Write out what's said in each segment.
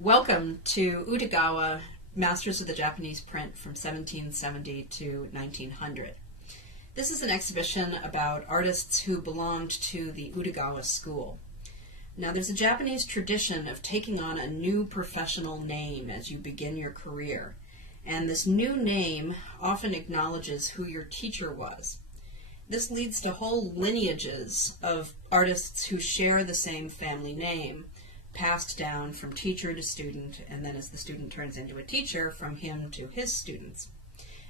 Welcome to Utagawa, Masters of the Japanese Print from 1770 to 1900. This is an exhibition about artists who belonged to the Utagawa school. Now, there's a Japanese tradition of taking on a new professional name as you begin your career, and this new name often acknowledges who your teacher was. This leads to whole lineages of artists who share the same family name, passed down from teacher to student, and then as the student turns into a teacher, from him to his students.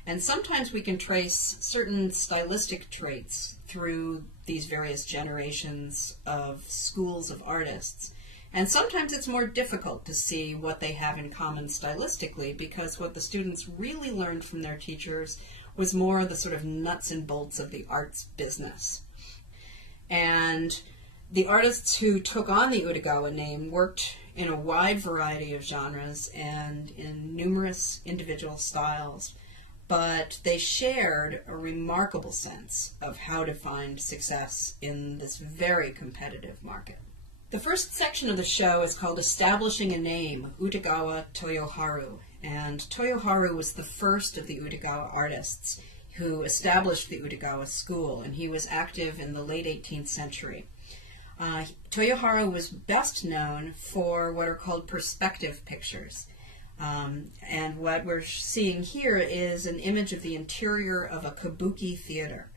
And sometimes we can trace certain stylistic traits through these various generations of schools of artists. And sometimes it's more difficult to see what they have in common stylistically, because what the students really learned from their teachers was more the sort of nuts and bolts of the arts business. And the artists who took on the Utagawa name worked in a wide variety of genres and in numerous individual styles, but they shared a remarkable sense of how to find success in this very competitive market. The first section of the show is called Establishing a Name, Utagawa Toyoharu, and Toyoharu was the first of the Utagawa artists who established the Utagawa school, and he was active in the late 18th century. Toyoharu was best known for what are called perspective pictures. And what we're seeing here is an image of the interior of a kabuki theater.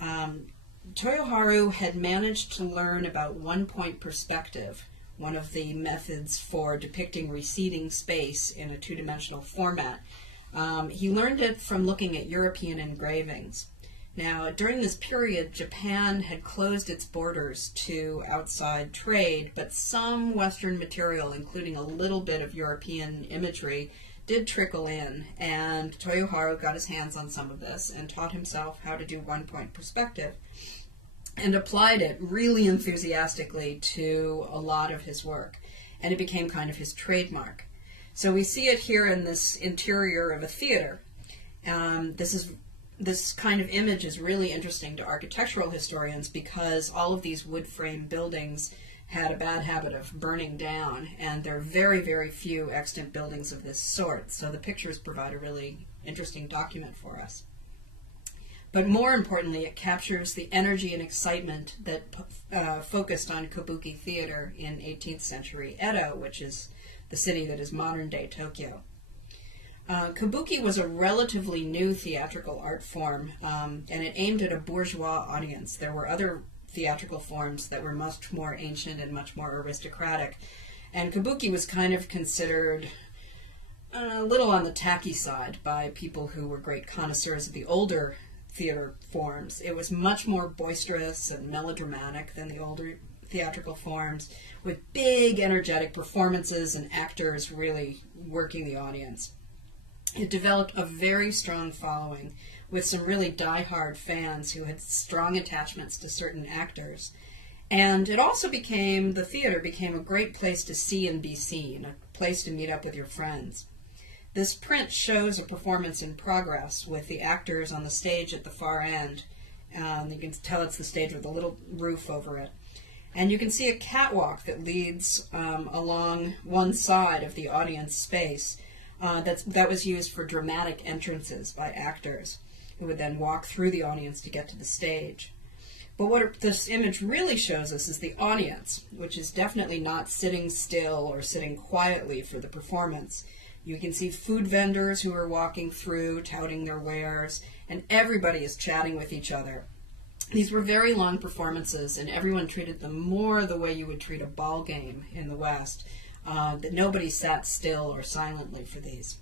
Toyoharu had managed to learn about one-point perspective, one of the methods for depicting receding space in a two-dimensional format. He learned it from looking at European engravings. Now, during this period, Japan had closed its borders to outside trade, but some Western material, including a little bit of European imagery, did trickle in, and Toyoharu got his hands on some of this and taught himself how to do one-point perspective and applied it really enthusiastically to a lot of his work, and it became kind of his trademark. So we see it here in this interior of a theater. This kind of image is really interesting to architectural historians because all of these wood frame buildings had a bad habit of burning down, and there are very, very few extant buildings of this sort, so the pictures provide a really interesting document for us. But more importantly, it captures the energy and excitement that focused on kabuki theater in 18th century Edo, which is the city that is modern-day Tokyo. Kabuki was a relatively new theatrical art form, and it aimed at a bourgeois audience. There were other theatrical forms that were much more ancient and much more aristocratic, and kabuki was kind of considered a little on the tacky side by people who were great connoisseurs of the older theater forms. It was much more boisterous and melodramatic than the older theatrical forms, with big, energetic performances and actors really working the audience. It developed a very strong following with some really die-hard fans who had strong attachments to certain actors. And it also the theater became a great place to see and be seen, a place to meet up with your friends. This print shows a performance in progress with the actors on the stage at the far end. You can tell it's the stage with a little roof over it. And you can see a catwalk that leads along one side of the audience space. That was used for dramatic entrances by actors who would then walk through the audience to get to the stage. But what this image really shows us is the audience, which is definitely not sitting still or sitting quietly for the performance. You can see food vendors who are walking through, touting their wares, and everybody is chatting with each other. These were very long performances, and everyone treated them more the way you would treat a ball game in the West. That nobody sat still or silently for these.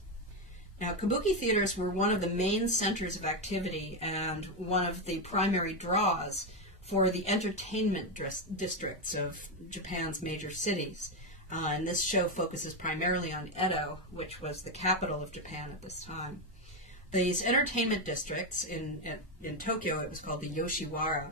Now, kabuki theaters were one of the main centers of activity and one of the primary draws for the entertainment districts of Japan's major cities. And this show focuses primarily on Edo, which was the capital of Japan at this time. These entertainment districts, in Tokyo it was called the Yoshiwara,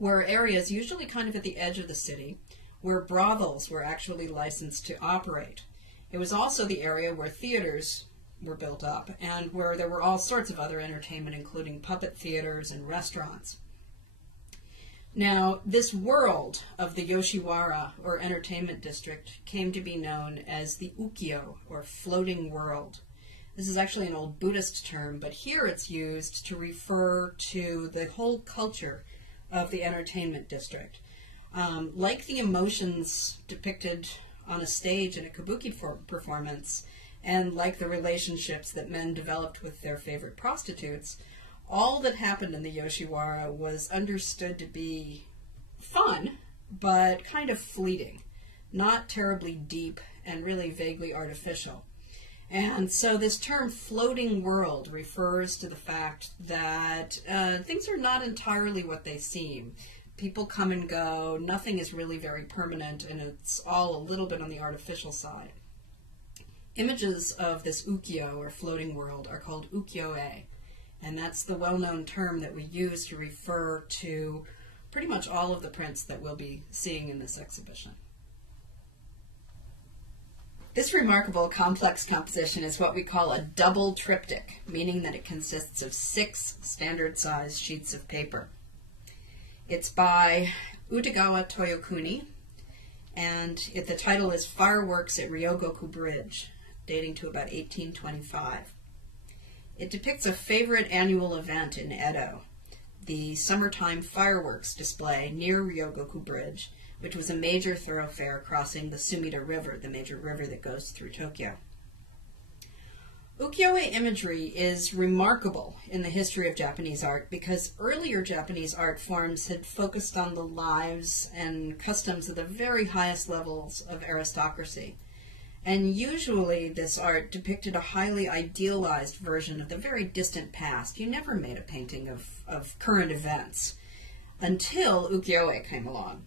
were areas usually kind of at the edge of the city, where brothels were actually licensed to operate. It was also the area where theaters were built up and where there were all sorts of other entertainment, including puppet theaters and restaurants. Now, this world of the Yoshiwara, or entertainment district, came to be known as the Ukiyo, or floating world. This is actually an old Buddhist term, but here it's used to refer to the whole culture of the entertainment district. Like the emotions depicted on a stage in a kabuki performance, and like the relationships that men developed with their favorite prostitutes, all that happened in the Yoshiwara was understood to be fun, but kind of fleeting, not terribly deep, and really vaguely artificial. And so this term floating world refers to the fact that things are not entirely what they seem. People come and go, nothing is really very permanent, and it's all a little bit on the artificial side. Images of this ukiyo, or floating world, are called ukiyo-e, and that's the well-known term that we use to refer to pretty much all of the prints that we'll be seeing in this exhibition. This remarkable complex composition is what we call a double triptych, meaning that it consists of 6 standard-sized sheets of paper. It's by Utagawa Toyokuni, and the title is Fireworks at Ryogoku Bridge, dating to about 1825. It depicts a favorite annual event in Edo, the summertime fireworks display near Ryogoku Bridge, which was a major thoroughfare crossing the Sumida River, the major river that goes through Tokyo. Ukiyo-e imagery is remarkable in the history of Japanese art because earlier Japanese art forms had focused on the lives and customs of the very highest levels of aristocracy. And usually this art depicted a highly idealized version of the very distant past. You never made a painting of current events until ukiyo-e came along.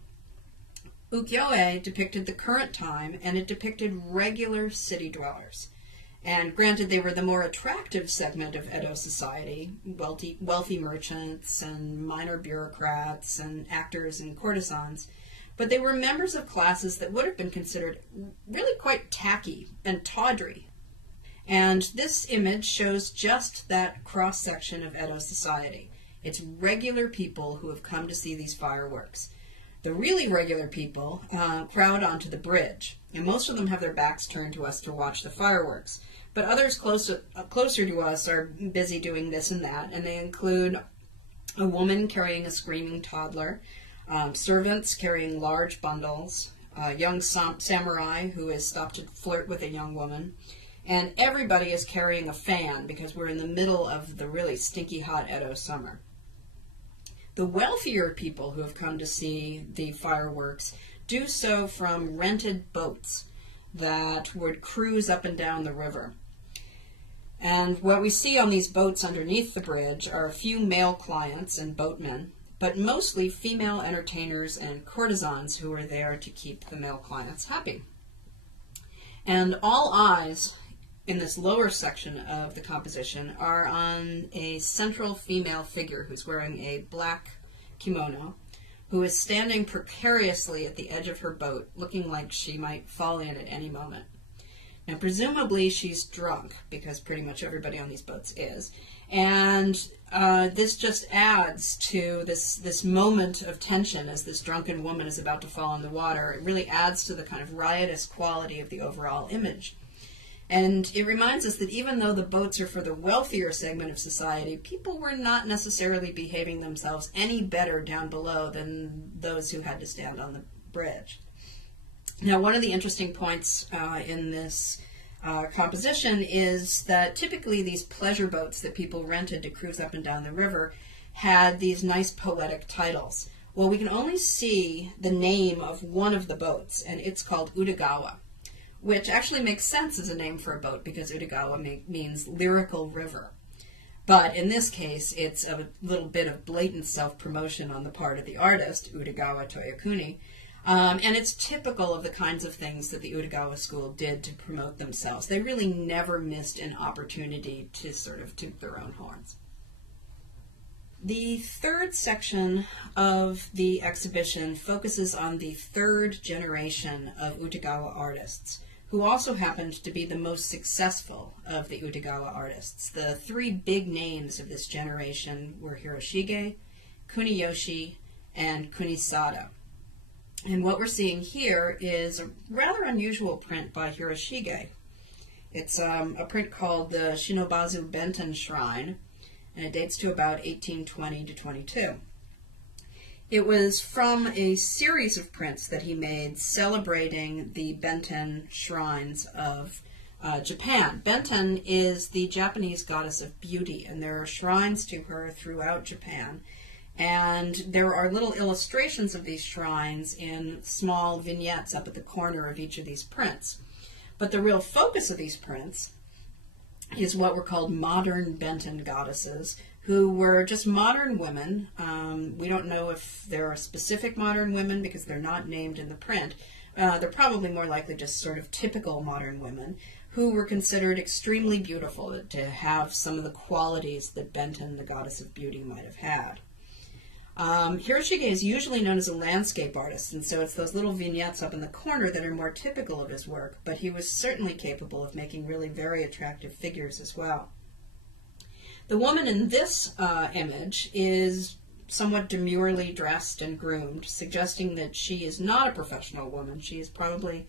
Ukiyo-e depicted the current time, and it depicted regular city dwellers. And granted, they were the more attractive segment of Edo society, wealthy merchants and minor bureaucrats and actors and courtesans, but they were members of classes that would have been considered really quite tacky and tawdry. And this image shows just that cross-section of Edo society. It's regular people who have come to see these fireworks. The really regular people crowd onto the bridge, and most of them have their backs turned to us to watch the fireworks. But others closer to us are busy doing this and that, and they include a woman carrying a screaming toddler, servants carrying large bundles, a young samurai who has stopped to flirt with a young woman, and everybody is carrying a fan because we're in the middle of the really stinky hot Edo summer. The wealthier people who have come to see the fireworks do so from rented boats that would cruise up and down the river. And what we see on these boats underneath the bridge are a few male clients and boatmen, but mostly female entertainers and courtesans who are there to keep the male clients happy. And all eyes in this lower section of the composition are on a central female figure who's wearing a black kimono, who is standing precariously at the edge of her boat, looking like she might fall in at any moment. Now, presumably she's drunk, because pretty much everybody on these boats is, and this just adds to this moment of tension as this drunken woman is about to fall in the water. It really adds to the kind of riotous quality of the overall image. And it reminds us that even though the boats are for the wealthier segment of society, people were not necessarily behaving themselves any better down below than those who had to stand on the bridge. Now, one of the interesting points in this composition is that typically these pleasure boats that people rented to cruise up and down the river had these nice poetic titles. Well, we can only see the name of one of the boats, and it's called Utagawa, which actually makes sense as a name for a boat because Utagawa means lyrical river. But in this case, it's a little bit of blatant self-promotion on the part of the artist, Utagawa Toyokuni, and it's typical of the kinds of things that the Utagawa school did to promote themselves. They really never missed an opportunity to sort of toot their own horns. The third section of the exhibition focuses on the third generation of Utagawa artists, who also happened to be the most successful of the Utagawa artists. The 3 big names of this generation were Hiroshige, Kuniyoshi, and Kunisada. And what we're seeing here is a rather unusual print by Hiroshige. It's a print called the Shinobazu Benten Shrine, and it dates to about 1820 to 22. It was from a series of prints that he made celebrating the Benten shrines of Japan. Benten is the Japanese goddess of beauty, and there are shrines to her throughout Japan. And there are little illustrations of these shrines in small vignettes up at the corner of each of these prints. But the real focus of these prints is what were called modern Benten goddesses, who were just modern women. We don't know if there are specific modern women because they're not named in the print. They're probably more likely just sort of typical modern women who were considered extremely beautiful, to have some of the qualities that Benten, the goddess of beauty, might have had. Hiroshige is usually known as a landscape artist, and so it's those little vignettes up in the corner that are more typical of his work, but he was certainly capable of making really very attractive figures as well. The woman in this image is somewhat demurely dressed and groomed, suggesting that she is not a professional woman. She is probably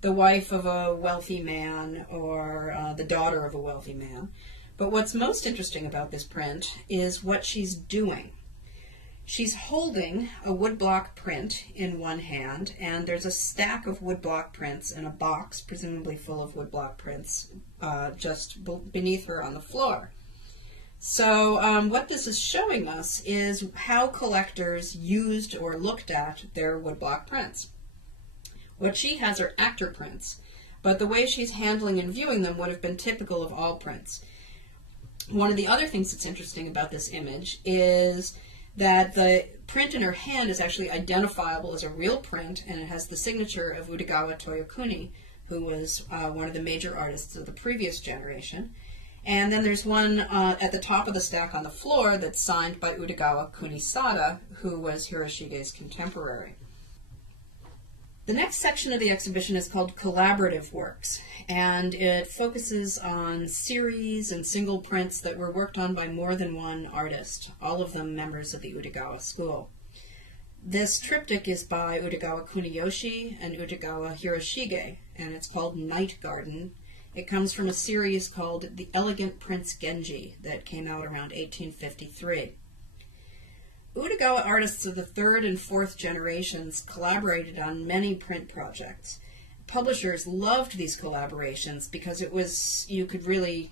the wife of a wealthy man or the daughter of a wealthy man. But what's most interesting about this print is what she's doing. She's holding a woodblock print in one hand, and there's a stack of woodblock prints in a box, presumably full of woodblock prints, just beneath her on the floor. So what this is showing us is how collectors used or looked at their woodblock prints. What she has are actor prints, but the way she's handling and viewing them would have been typical of all prints. One of the other things that's interesting about this image is that the print in her hand is actually identifiable as a real print, and it has the signature of Utagawa Toyokuni, who was one of the major artists of the previous generation. And then there's one at the top of the stack on the floor that's signed by Utagawa Kunisada, who was Hiroshige's contemporary. The next section of the exhibition is called Collaborative Works, and it focuses on series and single prints that were worked on by more than one artist, all of them members of the Utagawa school. This triptych is by Utagawa Kuniyoshi and Utagawa Hiroshige, and it's called Night Garden. It comes from a series called The Elegant Prince Genji that came out around 1853. Utagawa artists of the third and fourth generations collaborated on many print projects. Publishers loved these collaborations because you could really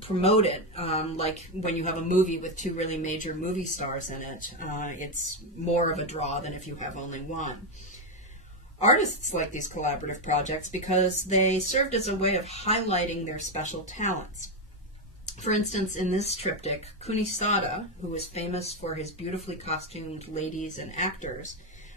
promote it, like when you have a movie with two really major movie stars in it. It's more of a draw than if you have only one. Artists like these collaborative projects because they served as a way of highlighting their special talents. For instance, in this triptych, Kunisada, who is famous for his beautifully costumed ladies and actors,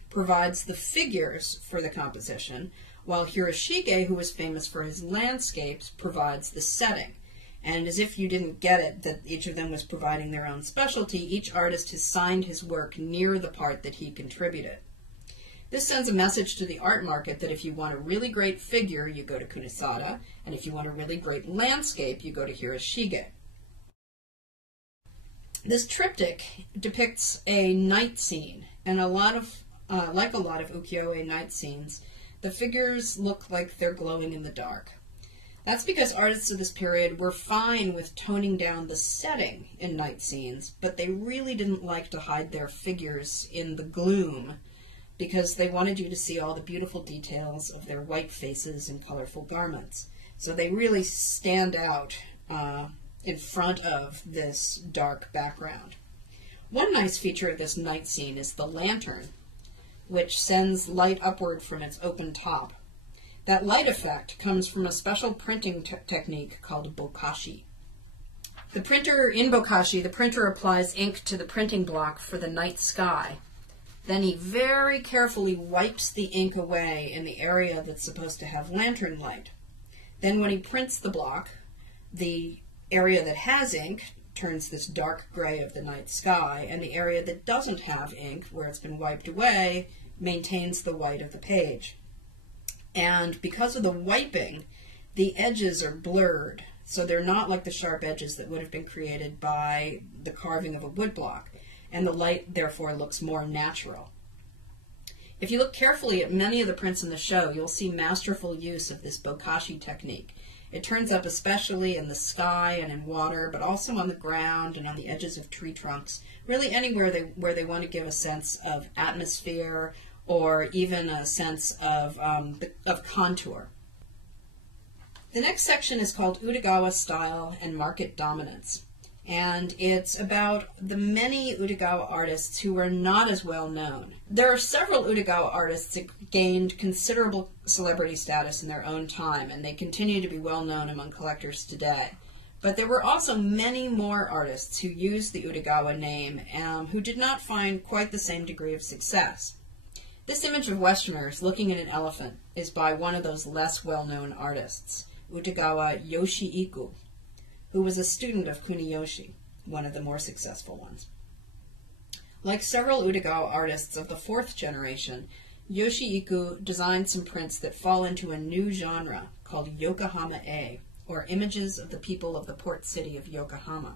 provides the figures for the composition, while Hiroshige, who is famous for his landscapes, provides the setting. And as if you didn't get it, that each of them was providing their own specialty, each artist has signed his work near the part that he contributed. This sends a message to the art market that if you want a really great figure, you go to Kunisada, and if you want a really great landscape, you go to Hiroshige. This triptych depicts a night scene, and like a lot of ukiyo-e night scenes, the figures look like they're glowing in the dark. That's because artists of this period were fine with toning down the setting in night scenes, but they really didn't like to hide their figures in the gloom, because they wanted you to see all the beautiful details of their white faces and colorful garments. So they really stand out in front of this dark background. One nice feature of this night scene is the lantern, which sends light upward from its open top. That light effect comes from a special printing technique called bokashi. In bokashi, the printer applies ink to the printing block for the night sky. Then he very carefully wipes the ink away in the area that's supposed to have lantern light. Then when he prints the block, the area that has ink turns this dark gray of the night sky, and the area that doesn't have ink, where it's been wiped away, maintains the white of the page. And because of the wiping, the edges are blurred, so they're not like the sharp edges that would have been created by the carving of a woodblock. and the light therefore looks more natural. If you look carefully at many of the prints in the show, you'll see masterful use of this bokashi technique. It turns up especially in the sky and in water, but also on the ground and on the edges of tree trunks, really anywhere where they want to give a sense of atmosphere or even a sense of contour. The next section is called Utagawa Style and Market Dominance, and it's about the many Utagawa artists who were not as well known. There are several Utagawa artists that gained considerable celebrity status in their own time, and they continue to be well known among collectors today. But there were also many more artists who used the Utagawa name who did not find quite the same degree of success. This image of Westerners looking at an elephant is by one of those less well-known artists, Utagawa Yoshii-iku, who was a student of Kuniyoshi, one of the more successful ones. Like several Utagawa artists of the fourth generation, Yoshii-iku designed some prints that fall into a new genre called Yokohama-e, or images of the people of the port city of Yokohama.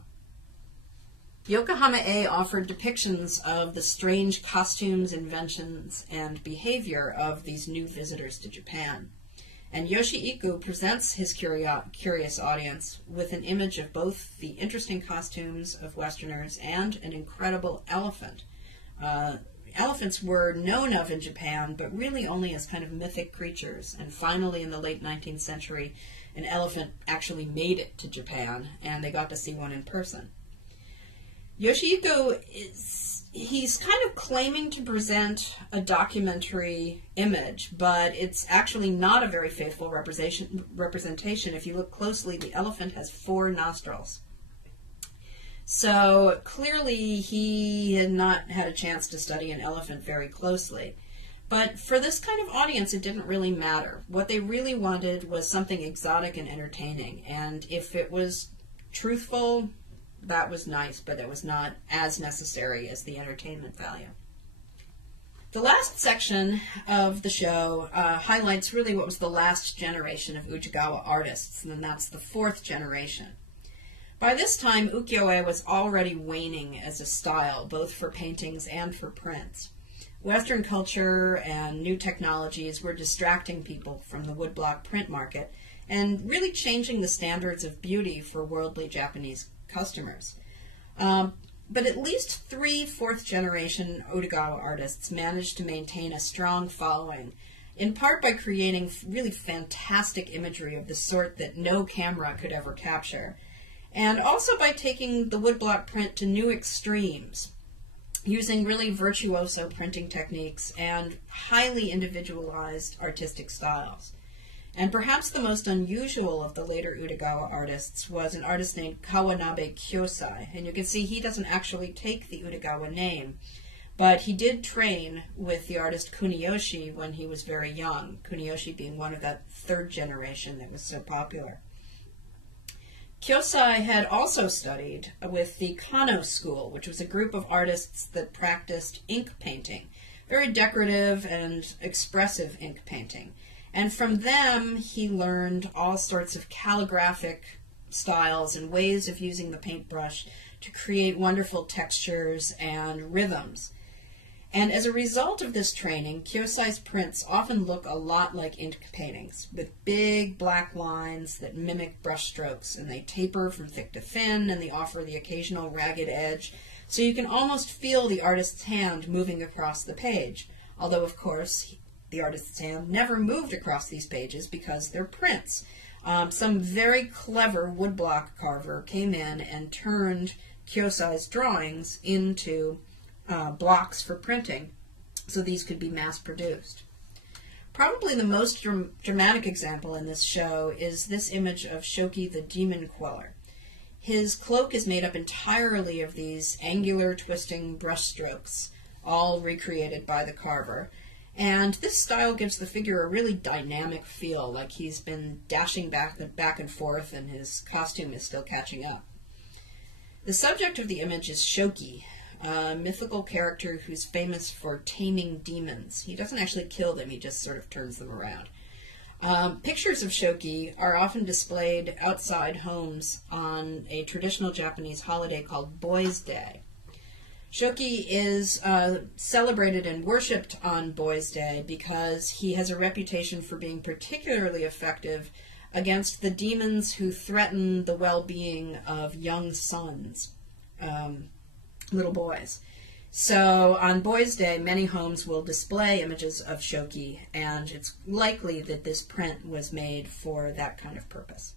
Yokohama-e offered depictions of the strange costumes, inventions, and behavior of these new visitors to Japan. And Yoshii-iku presents his curious audience with an image of both the interesting costumes of Westerners and an incredible elephant. Elephants were known of in Japan, but really only as kind of mythic creatures. And finally, in the late 19th century, an elephant actually made it to Japan, and they got to see one in person. Yoshii-iku he's kind of claiming to present a documentary image, but it's actually not a very faithful representation. If you look closely, the elephant has 4 nostrils. So clearly he had not had a chance to study an elephant very closely. But for this kind of audience, it didn't really matter. What they really wanted was something exotic and entertaining. And if it was truthful, that was nice, but it was not as necessary as the entertainment value. The last section of the show highlights really what was the last generation of Utagawa artists, and that's the fourth generation. By this time, ukiyo-e was already waning as a style, both for paintings and for prints. Western culture and new technologies were distracting people from the woodblock print market and really changing the standards of beauty for worldly Japanese customers. But at least 3 fourth-generation Utagawa artists managed to maintain a strong following, in part by creating really fantastic imagery of the sort that no camera could ever capture, and also by taking the woodblock print to new extremes, using really virtuoso printing techniques and highly individualized artistic styles. And perhaps the most unusual of the later Utagawa artists was an artist named Kawanabe Kyosai. And you can see he doesn't actually take the Utagawa name, but he did train with the artist Kuniyoshi when he was very young, Kuniyoshi being one of that 3rd generation that was so popular. Kyosai had also studied with the Kano school, which was a group of artists that practiced ink painting, very decorative and expressive ink painting. And from them, he learned all sorts of calligraphic styles and ways of using the paintbrush to create wonderful textures and rhythms. And as a result of this training, Kyosai's prints often look a lot like ink paintings, with big black lines that mimic brushstrokes, and they taper from thick to thin, and they offer the occasional ragged edge, so you can almost feel the artist's hand moving across the page, although, of course, the artist's hand never moved across these pages because they're prints. Some very clever woodblock carver came in and turned Kyosai's drawings into blocks for printing, so these could be mass-produced. Probably the most dramatic example in this show is this image of Shoki the Demon Queller. His cloak is made up entirely of these angular, twisting brushstrokes, all recreated by the carver. And this style gives the figure a really dynamic feel, like he's been dashing back and forth and his costume is still catching up. The subject of the image is Shoki, a mythical character who's famous for taming demons. He doesn't actually kill them, he just sort of turns them around. Pictures of Shoki are often displayed outside homes on a traditional Japanese holiday called Boys' Day. Shoki is celebrated and worshipped on Boys' Day because he has a reputation for being particularly effective against the demons who threaten the well-being of young sons, little boys. So on Boys' Day, many homes will display images of Shoki, and it's likely that this print was made for that kind of purpose.